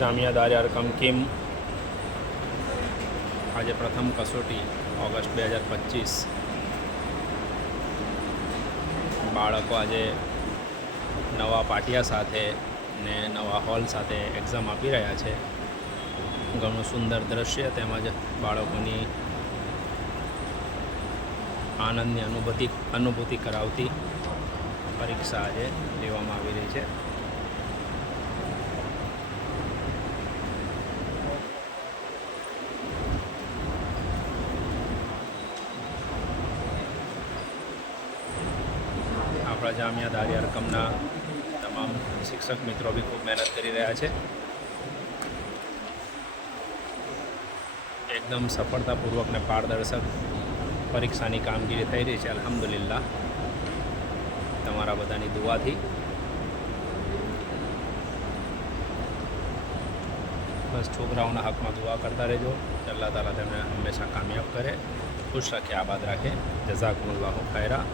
Jamia દારિયા અરકમ Kim આજે પ્રથમ કસોટી ઓગસ્ટ 2025। બાળકો આજે નવા પાટિયા સાથે ને નવા હોલ સાથે એક્ઝામ આપી રહ્યા છે। ઘણું સુંદર દ્રશ્ય તેમજ બાળકોની આનંદની અનુભૂતિ કરાવતી પરીક્ષા આજે લેવામાં આવી રહી છે। આપણા જામિયા દારિયા અરકમના તમામ શિક્ષક મિત્રો બી ખૂબ મહેનત કરી રહ્યા છે। એકદમ સફળતાપૂર્વક ને પારદર્શક પરીક્ષાની કામગીરી થઈ રહી છે। અલ્હમ્દુલિલ્લાહ, તમારા બધાની દુઆથી। બસ છોકરાઓના હકમાં દુઆ કરતા રહેજો। અલ્લાહ તાલા તેમને હંમેશા કામયાબ કરે, ખુશ રાખે, આબાદ રાખે। જઝાકુમુલ્લાહુ ખૈરા।